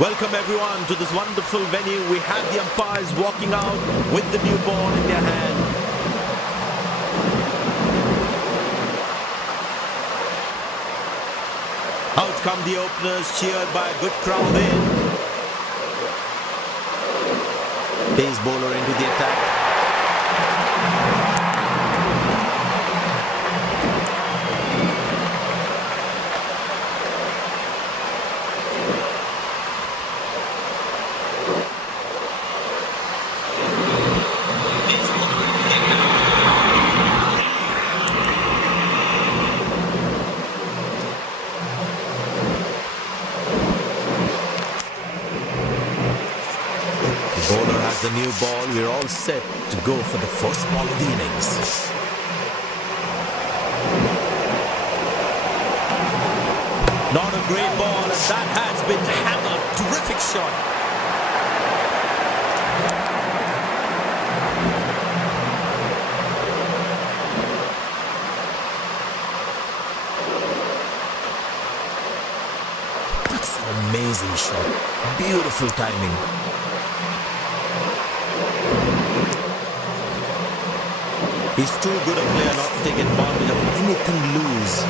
Welcome everyone to this wonderful venue. We have the umpires walking out with the new ball in their hand. Out come the openers, cheered by a good crowd in. Pace bowler into the attack. Bowler has the new ball. We're all set to go for the first ball of the innings. Not a great ball, and that has been hammered. Terrific shot. That's an amazing shot. Beautiful timing. He's too good a player not to take advantage of anything loose.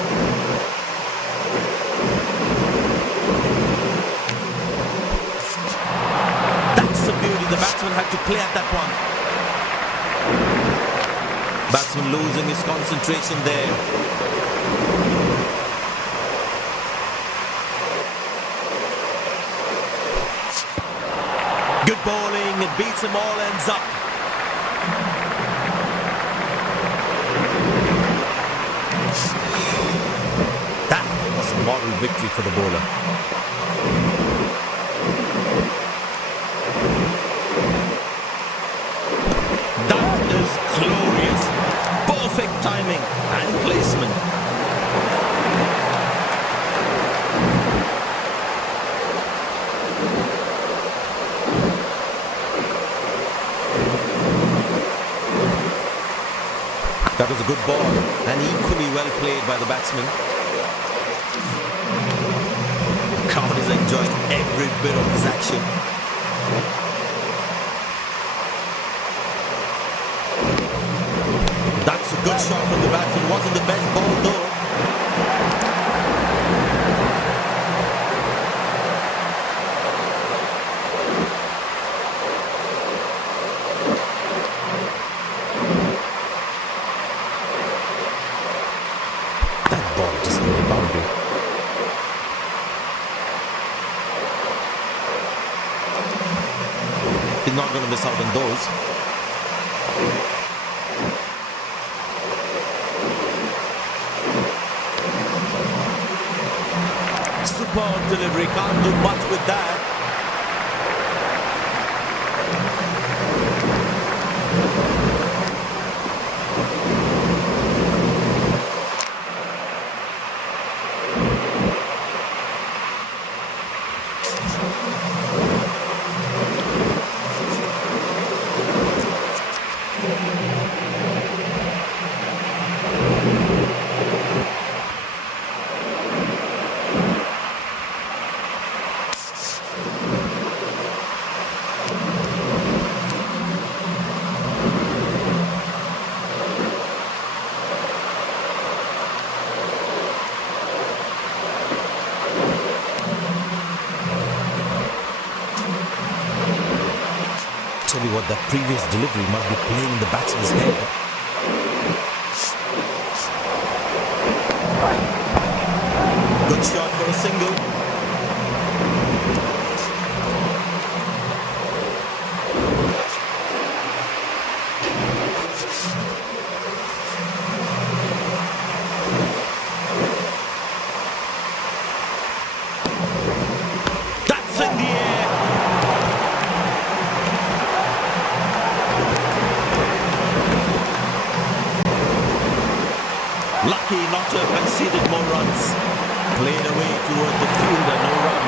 That's the beauty. The batsman had to play at that one. Batsman losing his concentration there. Good bowling. It beats him all ends up. Moral victory for the bowler. That is glorious. Perfect timing and placement. That was a good ball and equally well played by the batsman. Crowd is enjoying every bit of this action. That's a good shot from the batsman. Wasn't the best ball though. That ball just hit the boundary. He's not going to miss out on those. Superb delivery. Can't do much with that. Tell you what, that previous delivery must be playing in the batsman's head. Good shot for a single. That's in the air. Lucky not to have conceded more runs. Played away towards the fielder, no run.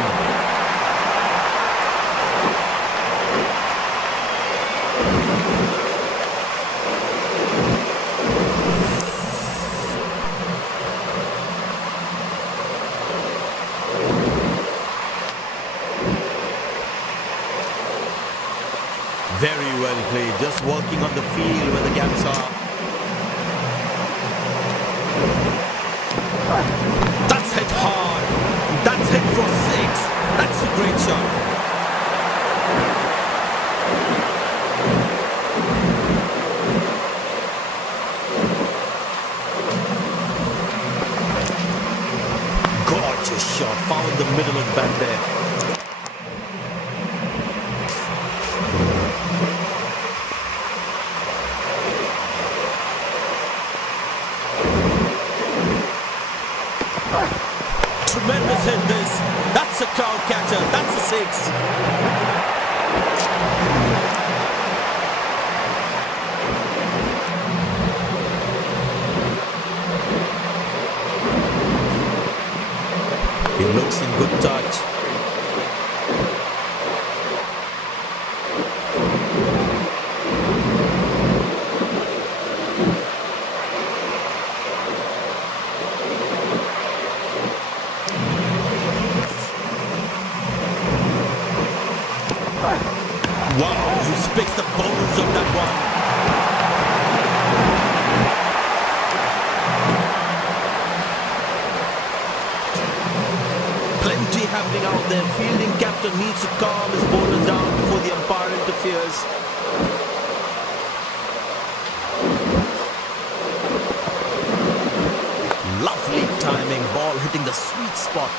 well played, just working on the field where the gaps are. That's hit hard. That's hit for 6. That's a great shot. Gorgeous shot. Found the middle of the bat there. Tremendous hit this. That's a crowd catcher. That's a 6. He looks in good touch. Wow, he's picked the bones of that one. Plenty happening out there. Fielding captain needs to calm his bowlers down before the umpire interferes. Lovely timing, ball hitting the sweet spot.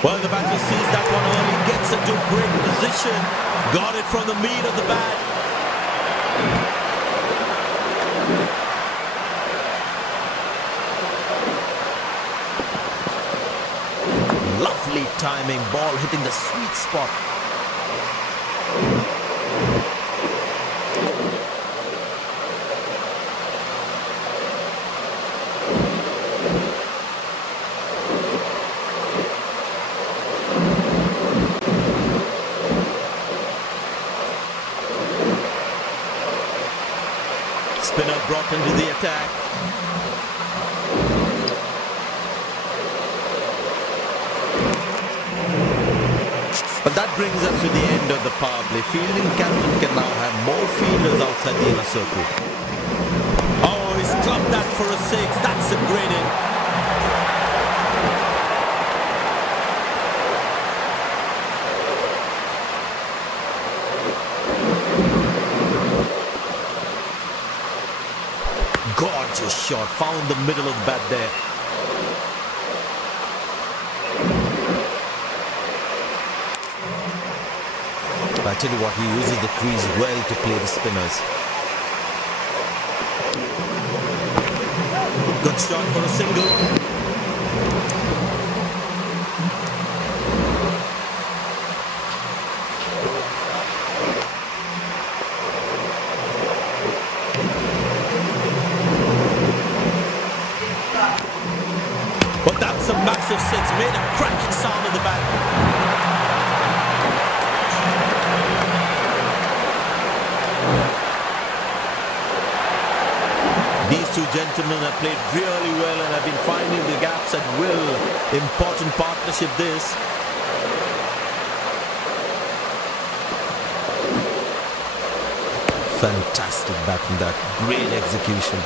Well, the batsman sees that one early, gets into a great position, got it from the meat of the bat. Lovely timing, ball hitting the sweet spot. Spinner brought into the attack. But that brings us to the end of the power play. Fielding captain can now have more fielders outside the inner circle. Oh, he's clubbed that for a 6. That's a great hit. Gorgeous shot, found the middle of the bat there. I tell you what, he uses the crease well to play the spinners. Good shot for a single. But that's a massive 6, made a cracking sound in the bat. These two gentlemen have played really well and have been finding the gaps at will. Important partnership this. Fantastic batting, that great execution.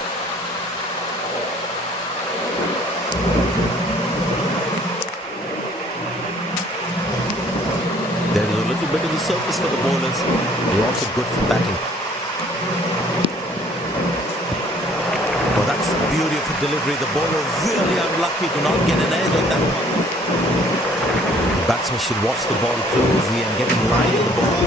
There is a little bit of the surface for the bowlers. They're also good for batting. Oh, that's the beauty of the delivery. The bowler really unlucky to not get an edge on that one. The batsman should watch the ball closely and get in line with the ball.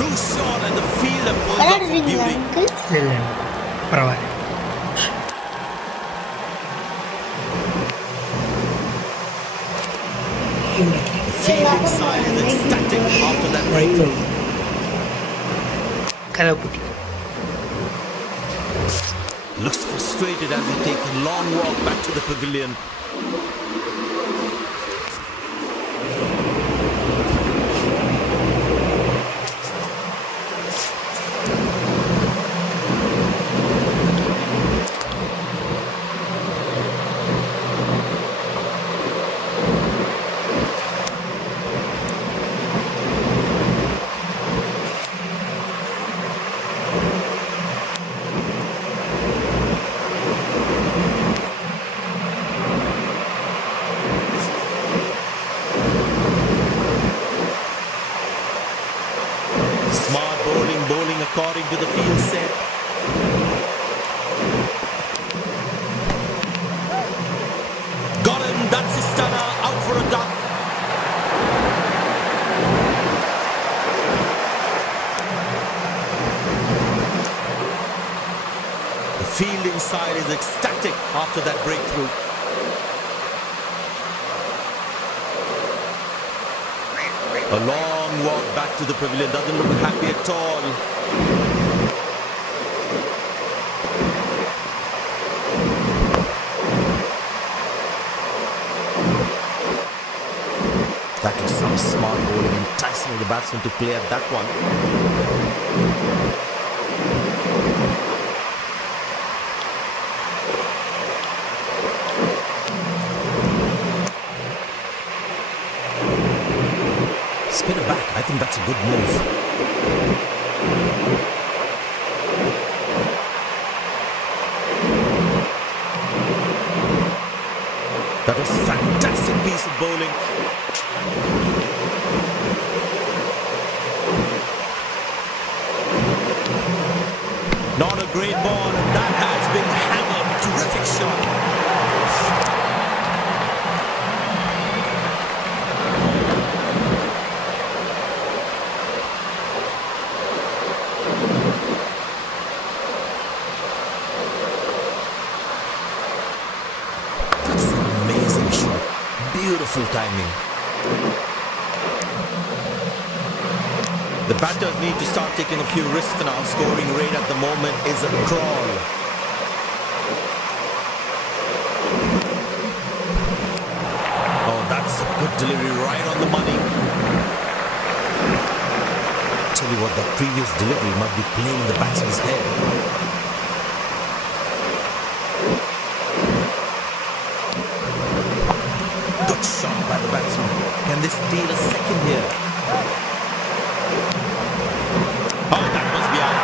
Loose shot and the fielder pulls up for beauty. The fielding side is ecstatic after that breakthrough. Looks frustrated as he takes a long walk back to the pavilion. side is ecstatic after that breakthrough. A long walk back to the pavilion, doesn't look happy at all. That was some smart bowling, enticing the batsman to play at that one. Spin it back. I think that's a good move. That was a fantastic piece of bowling. Not a great ball, and that has been hammered. Terrific shot. Beautiful timing. The batters need to start taking a few risks now. Scoring rate at the moment is a crawl. Oh, that's a good delivery, right on the money. Tell you what, that previous delivery must be playing in the batsman's head. Good shot by the batsman. Can they steal a second here? Oh, that must be out.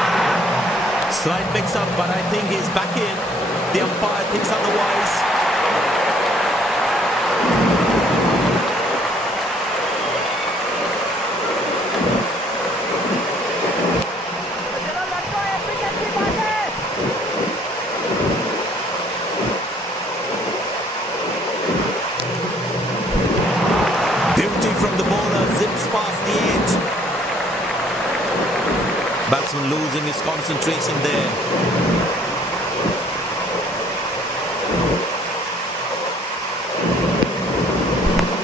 Slight mix-up, but I think he's back in. The umpire thinks otherwise. Batsman losing his concentration there.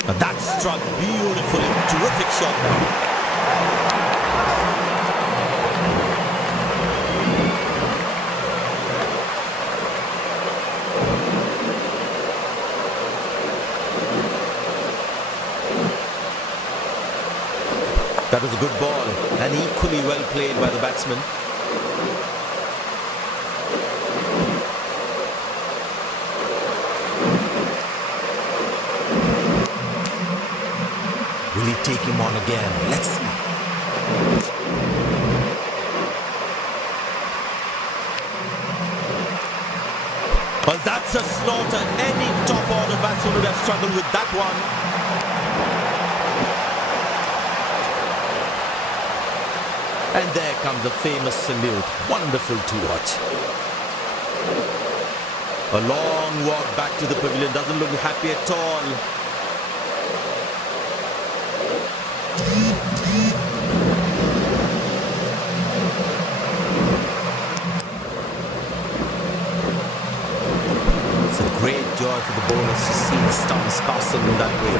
But that struck beautifully. Terrific shot now. That was a good ball and equally well played by the batsman. Will he take him on again? Let's see. Well, that's a slaughter. Any top order batsman would have struggled with that one. And there comes the famous salute. Wonderful to watch. A long walk back to the pavilion. Doesn't look happy at all. It's a great joy for the bowlers to see the stumps castle in that way.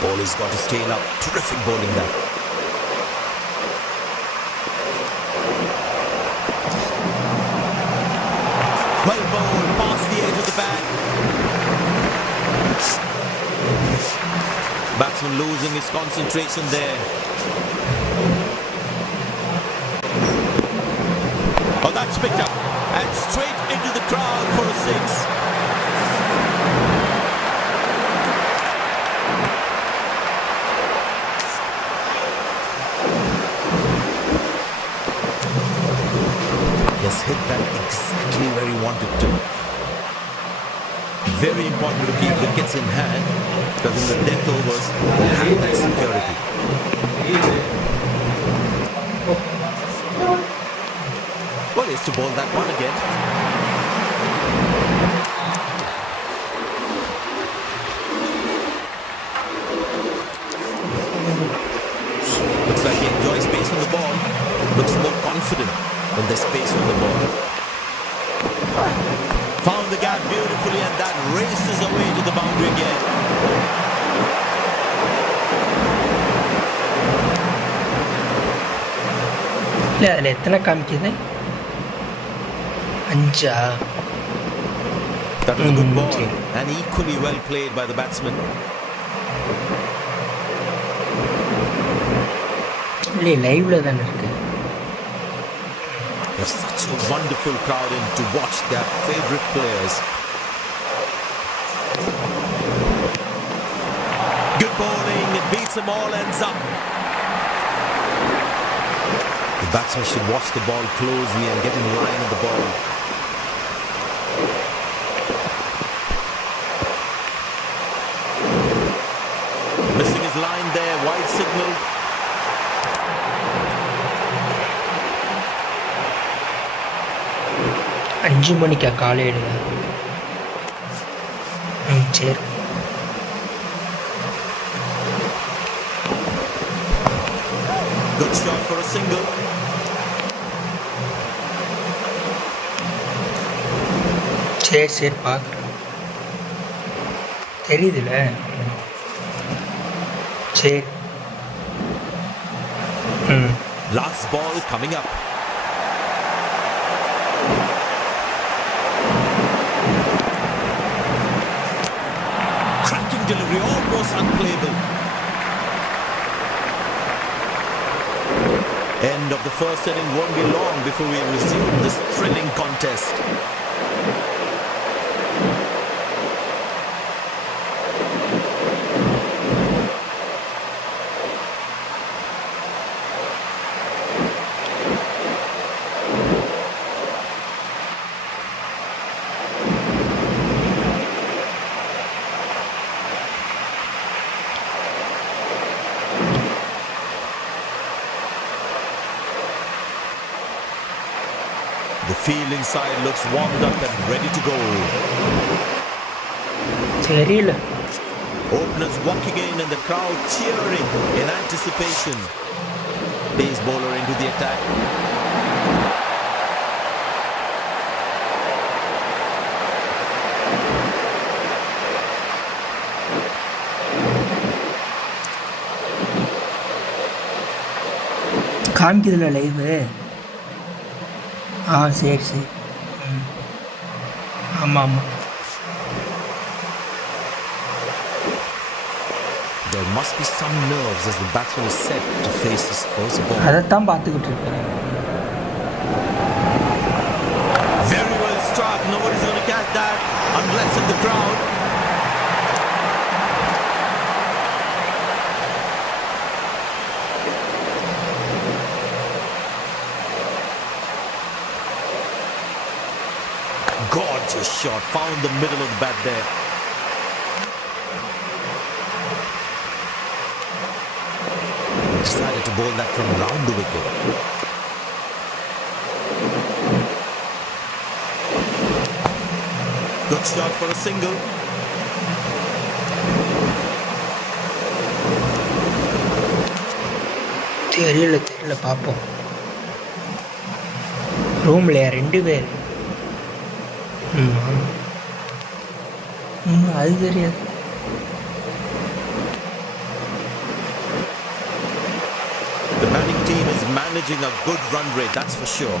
Bowler's got his tail up. Terrific bowling there. Well bowled, past the edge of the bat. Batsman losing his concentration there. Oh, that's picked up. And straight into the crowd for a six. hit that exactly where he wanted to. Very important to keep wickets in hand, because in the death overs, they'll have that security. Well, he has to bowl that one again. Looks like he enjoys space on the ball. Looks more confident when there's space on the ball. Found the gap beautifully, and that races away to the boundary again. இல்லை அதில் எத்தனை காமிக்குது? 5. That was a good ball and equally well played by the batsman. இல்லை லைவ்ல தானே இருக்கு. There's such a wonderful crowd in to watch their favorite players. Good bowling, it beats them all, ends up. The batsman should watch the ball closely and get in line with the ball. Missing his line there, wide signal. அஞ்சு மணிக்கா காலையில்? சரி. Good shot for a single. சரி பார்க்குறேன். தெரியுதுல்ல? சரி. Last ball coming up. Cracking delivery, almost unplayable. End of the first inning won't be long before we resume this thrilling contest. The fielding side looks warmed up and ready to go. தெரியல. Openers walking in and the crowd cheering in anticipation. Pace bowler into the attack. காமிக்குதுல live? சரி. ஆமாம். There must be some nerves as the batsman is set to face his first ball. அதைத்தான் பார்த்துக்கிட்டு இருக்கேன். Very well struck. Nobody's going to catch that unless in the crowd. Gorgeous shot, found the middle of the bat there. Decided to bowl that from round the wicket. Good shot for a single. தெரியல பார்ப்போம். ரூம்ல 2 பேர். அது தெரியாது. The batting team is managing a good run rate, that's for sure.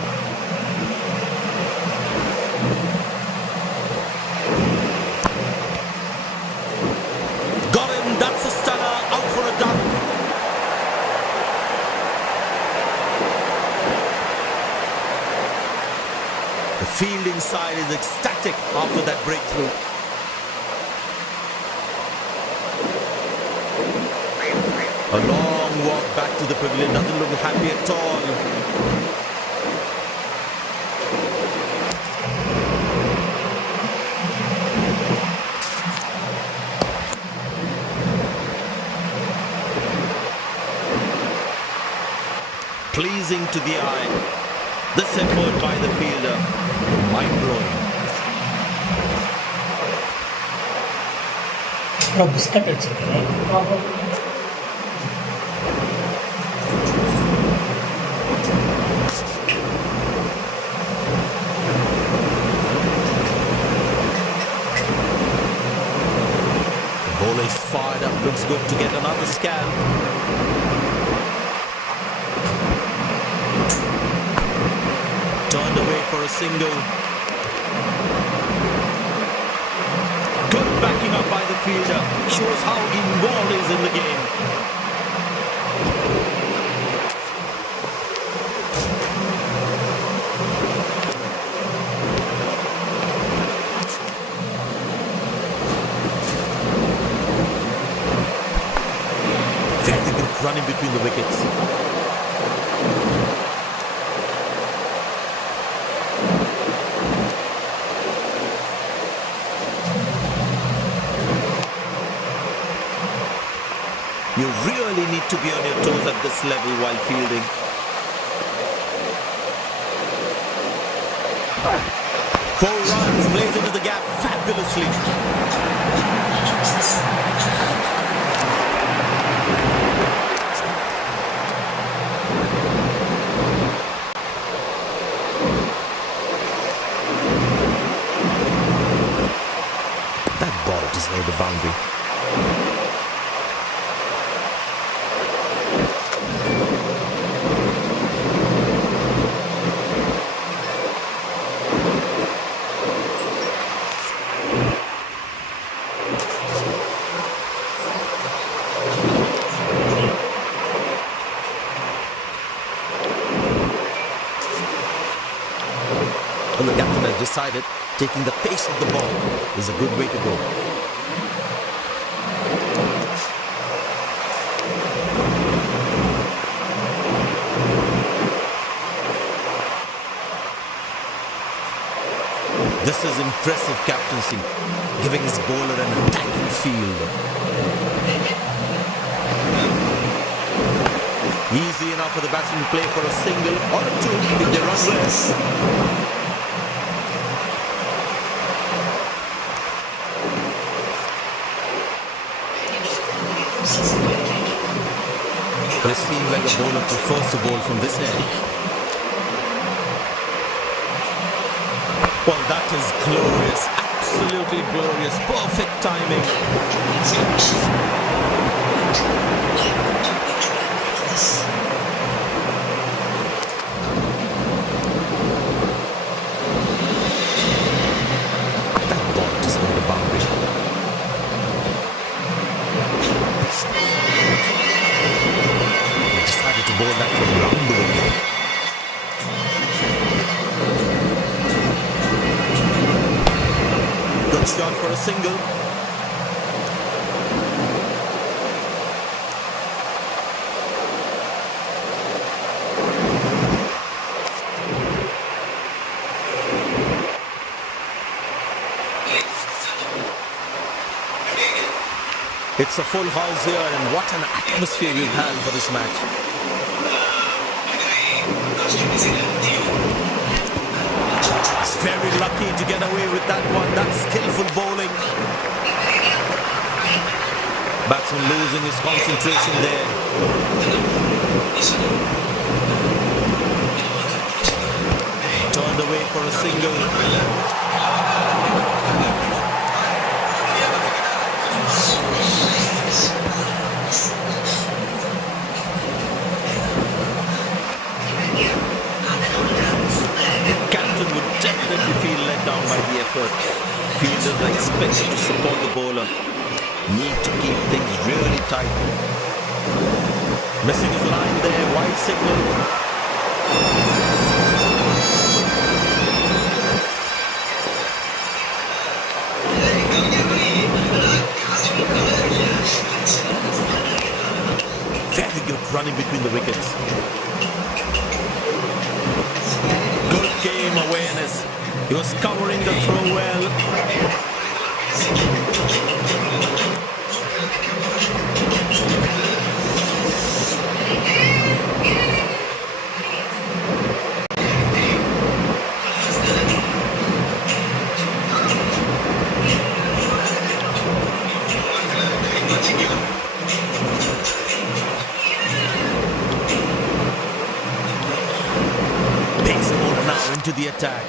Got him, that's a stunner, out for a duck. The fielding side is ecstatic after that breakthrough. A long walk back to the pavilion, doesn't look happy at all. pleasing to the eye. This effort by the fielder, mind-blowing. அப்புறம் biscuit வச்சுருக்கேன். Bowler is fired up, looks good to get another scan. Turned away for a single. Good backing up by the fielder. Shows how involved he is in the game. Very good running between the wickets. You really need to be on your toes at this level while fielding. Four runs, plays into the gap fabulously. That ball just near the boundary. Well, the captain has decided taking the pace of the ball is a good way to go. This is impressive captaincy, giving his bowler an attacking field. Easy enough for the batsman to play for a single or a two if they run well. But it seems like the bowler prefers to bowl from this end. Well, that is glorious, absolutely glorious, perfect timing. That ball just on the boundary. Decided to bowl that from round the wicket. Good shot for a single. It's a full house here, and what an atmosphere we've had for this match. It's very lucky to get away with that one. That's skillful bowling. Batsman losing his concentration there. Turned away for a single. Captain would definitely feel let down by the effort. Fielders are expected to support the bowler. Need to keep things really tight. Missing his line there, wide signal. Very good running between the wickets. Good game awareness. He was covering the throw well. into the attack.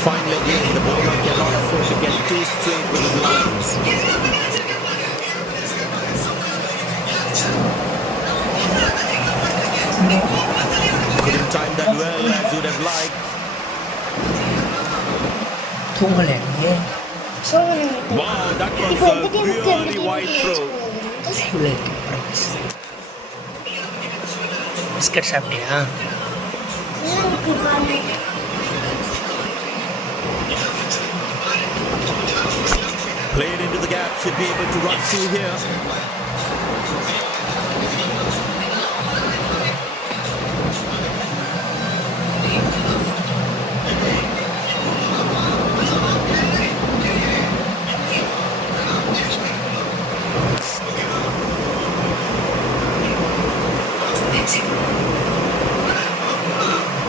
Finally again, the bowler cannot afford to get too straight with his lines. Couldn't time that well as would have liked. Wow, that was a really wide throw. Biscuit சாப்பிட்டியா? Played into the gap, should be able to run through here.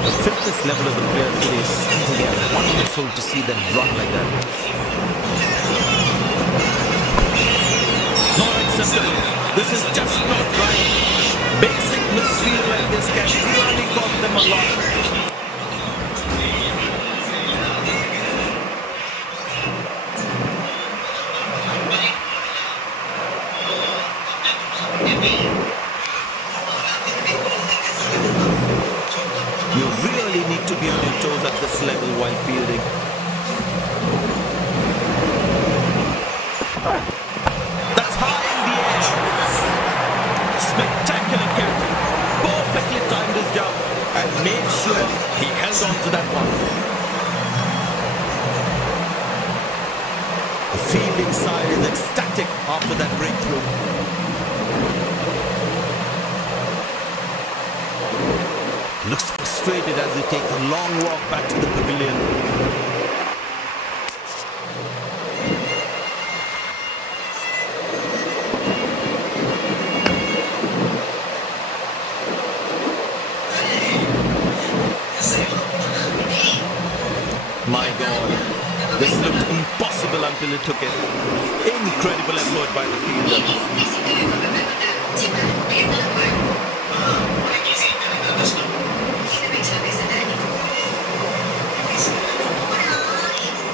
The fitness level of the players today is something wonderful to see them run like that. Not acceptable. This is just not right. Basic misfield like this can really cost them a lot. You really need to be on your toes at this level while fielding. That's high in the air. Spectacular catch. Perfectly timed his jump and made sure he held on to that one. The fielding side is ecstatic after that breakthrough. Looks frustrated as he takes a long walk back to the pavilion. My God, this looked impossible until he took it. Incredible effort by the fielder.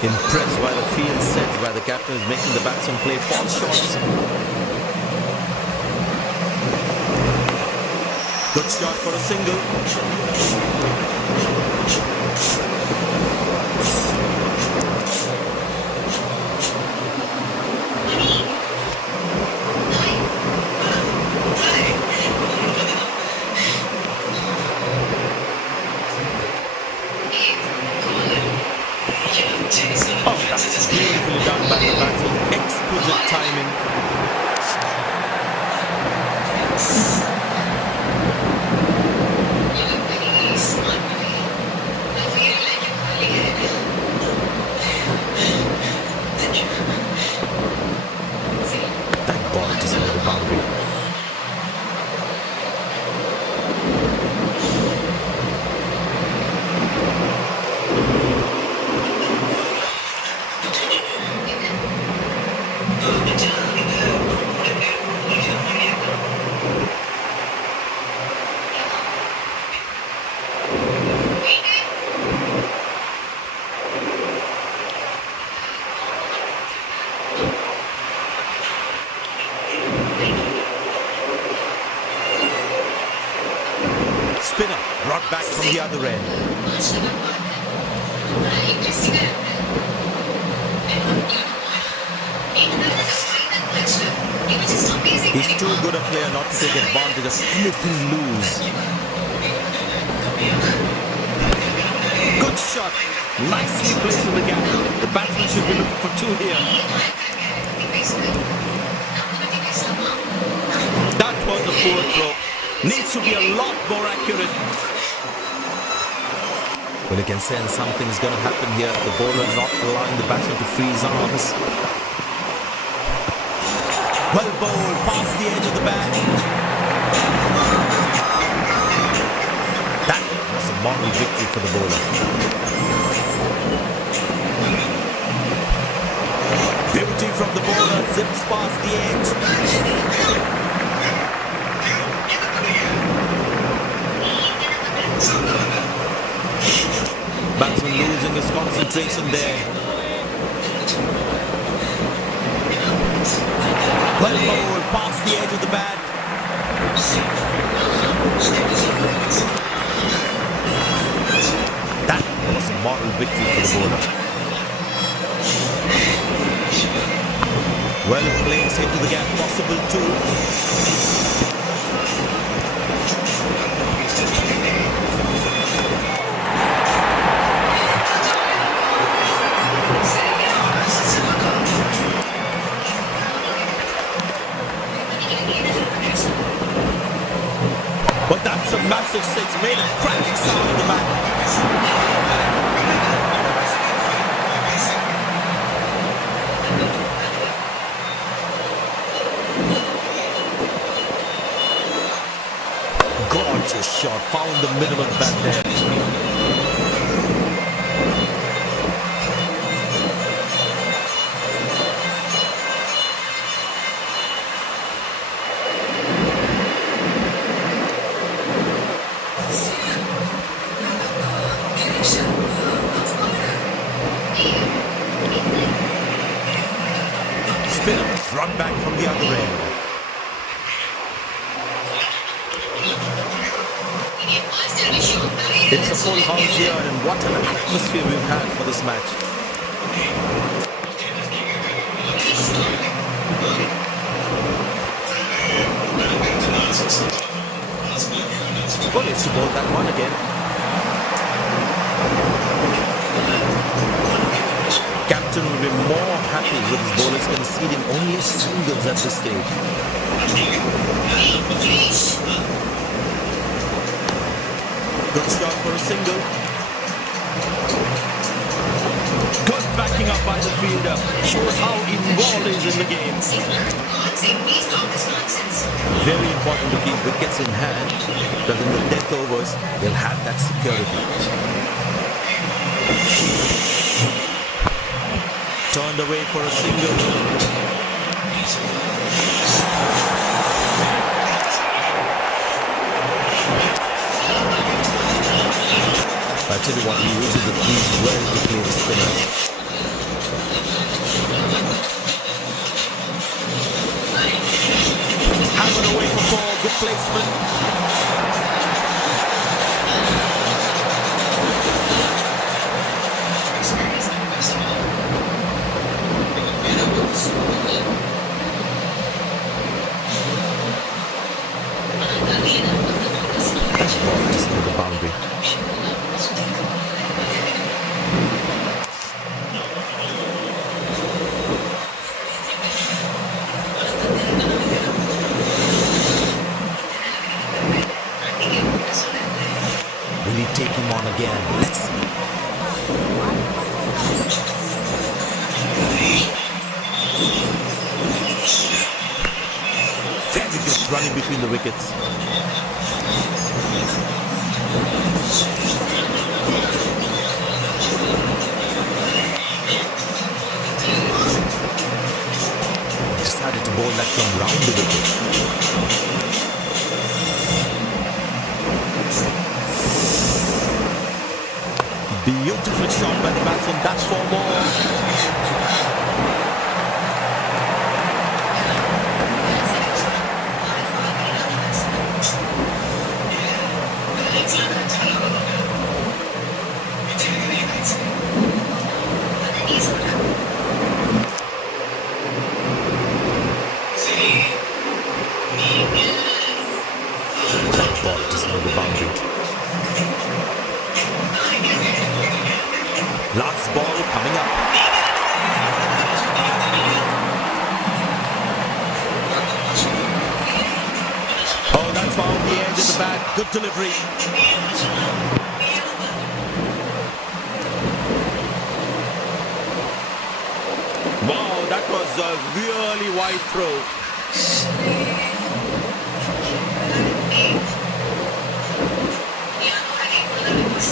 Impressed by the field set where the captain is making the batsman play false shots. Good shot for a single. Oh, that's beautifully done by the batsman. Exquisite timing. That ball just over the boundary. Spinner brought back from the other end. He's too good a player not to take advantage of anything loose. Good shot. Nicely placed in the gap. The batsman should be looking for two here. That was a poor throw. Needs to be a lot more accurate. Well, you can sense something is going to happen here. The bowler not allowing the batsman to free his arms. Well bowled past the edge of the bat. That was a moral victory for the bowler. Beauty from the bowler, zips past the edge. Batsman losing his concentration there. Well bowled, past the edge of the bat. That was a moral victory for the bowler. Well placed into the gap, possible too. But that's a massive six, made a cracking sound in the bat. Gorgeous shot, found the middle of the bat there. Spinner run back from the other end. It's a full house here, and what an atmosphere we've had for this match. Well, it's to bowl that one again. Captain will be more happy with his bowlers conceding only singles at this stage. Good shot for a single. Good backing up by the fielder. Shows how involved he is in the game. Very important to keep wickets in hand, because in the death overs, they'll have that security. Turned away for a single. I tell you what, he uses the crease well to play the spinners. Hammered away for four, good placement. That ball is near the boundary. Will he take him on again? Let's see. Very good running between the wickets. Decided to bowl that from round the wicket. Beautiful shot by the batsman. That's for more. That ball just near the boundary. Last ball coming up. Oh, that's found the edge of the bat. Good delivery. Wow, that was a really wide throw. You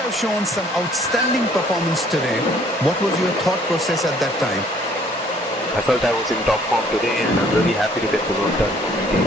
have shown some outstanding performance today. What was your thought process at that time? I felt I was in top form today and I'm really happy to get the work done for my team.